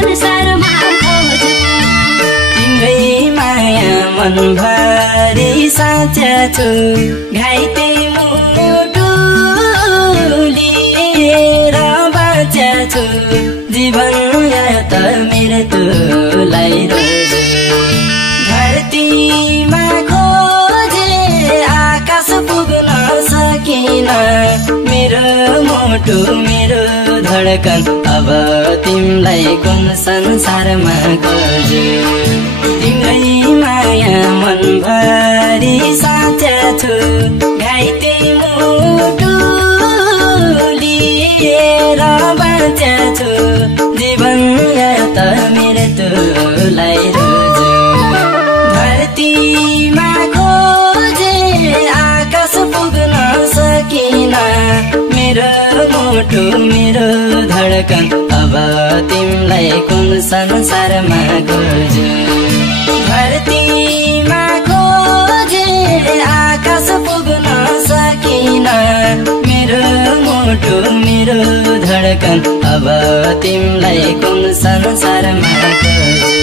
संसारमा खोजु तिम्रै माया मनभरि साँचा छु घाइते मुटु लिएर बाँचा छु जीवन या त मृत्युलाई रोज्छु धरतीमा खोजे आकाश पुग्न सकिन मेरो मुटु मेरो धडकन अब तिमीलाई कुन संसारमा खोज्छु तिम्रै माया मनभरि साँचा छु घाइते मुटु लिएर बाँचा छु जीवन या त मृत्युलाई रोज्छु धरतीमा खोजे आकाश पुग्न सकिन मेरो मुटु मेरो धडकन अब तिमीलाई कुन संसारमा खोज्छु धरतीमा खोजे आकाश पुग्न सकिन मेरो मुटु मेरो धडकन अब तिमीलाई कुन संसारमा खोज्छु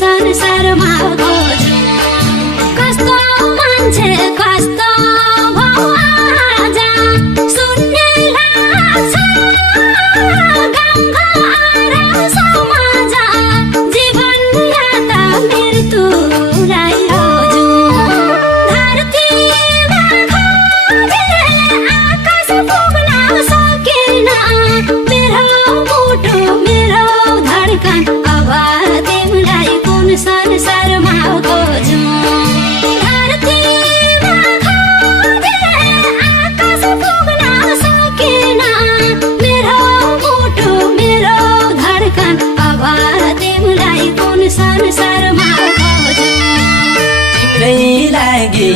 संसारमा खोज्छु कस्तो मान्छे कस्तो भौ आजा सुन्ने लाग्छ गाउँघर समाज जीवन या त मृत्युलाई रोज्छु धरतीमा खोजे आकाश पुग्न सकिन मेरो मुटु मेरो धडकन अब तिमीलाई कुन संसारमा खोज्छु धरतीमा खोजे आकाश पुग्न सकिन मेरो मुटु मेरो धडकन अब तिमीलाई कुन संसारमा खोज्छु तिम्रै लागि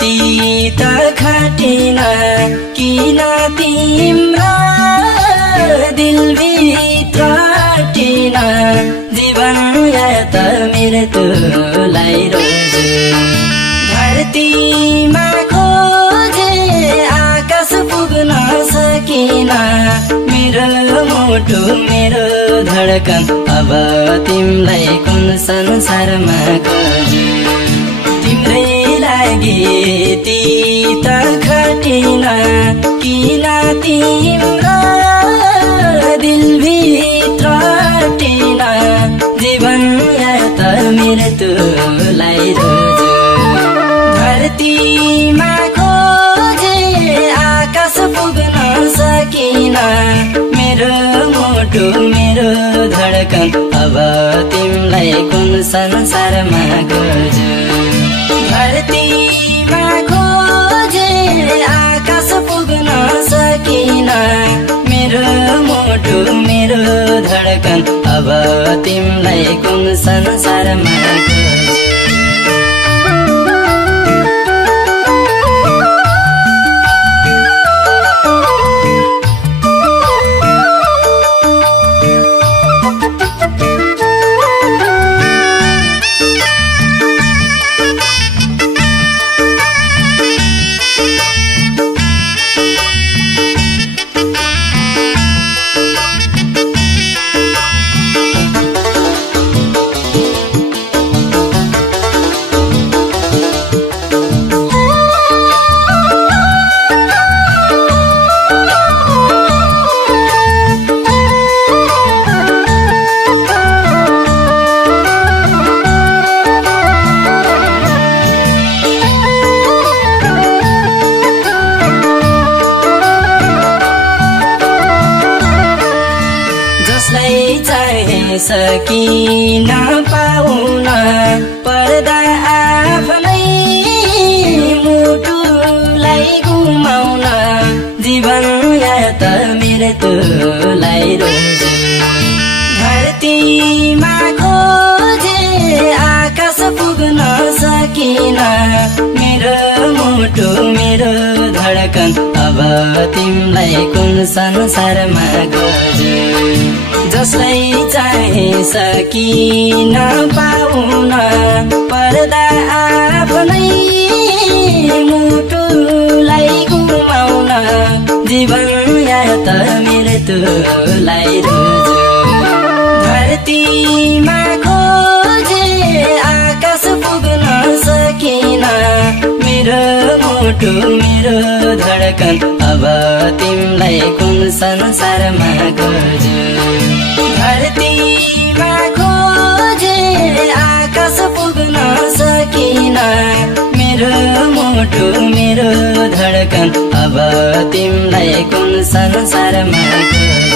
ती त खटिन किन तिम्रो दिलभित्र टिन जीवन या त मृत्युलाई रोज्छु धरतीमा खोजे आकाश पुग्न सकिन मेरो मुटु मेरो धडकन अब तिमीलाई कुन संसारमा खोज्छु तिम्रै लागि ती त खटिन किन तिम्रो दिलभित्र टिन जीवन या त मृत्युलाई रोज्छु धरतीमा खोजे आकाश पुग्न सकिन मेरो मुटु मेरो धडकन अब तिमीलाई कुन संसारमा खोज्छु धरतीमा खोजे आकाश पुग्न सकिन मेरो मुटु मेरो धडकन अब तिमीलाई कुन संसारमा खोज्छु सकिन पाउन पर्दा आफ्नै मुटुलाई गुमाउन जीवन या त मृत्युलाई रोज्यो धरतीमा खोजे आकाश पुग्न सकिन मेरो मुटु मेरो धडकन अब तिमीलाई कुन संसारमा खोजे जसलाई चाहे सकिन पाउन पर्दा आफ्नै मुटुलाई गुमाउन जीवन या त मृत्युलाई रोज्यो धरतीमा खोजे आकाश पुग्न सकिन मेरो मुटु मेरो धडकन अब तिमीलाई कुन संसारमा खोज्यो धरतीमा खोजे आकाश पुग्न सकिन मेरो मुटु मेरो धडकन अब तिमीलाई कुन संसारमा खोज्यो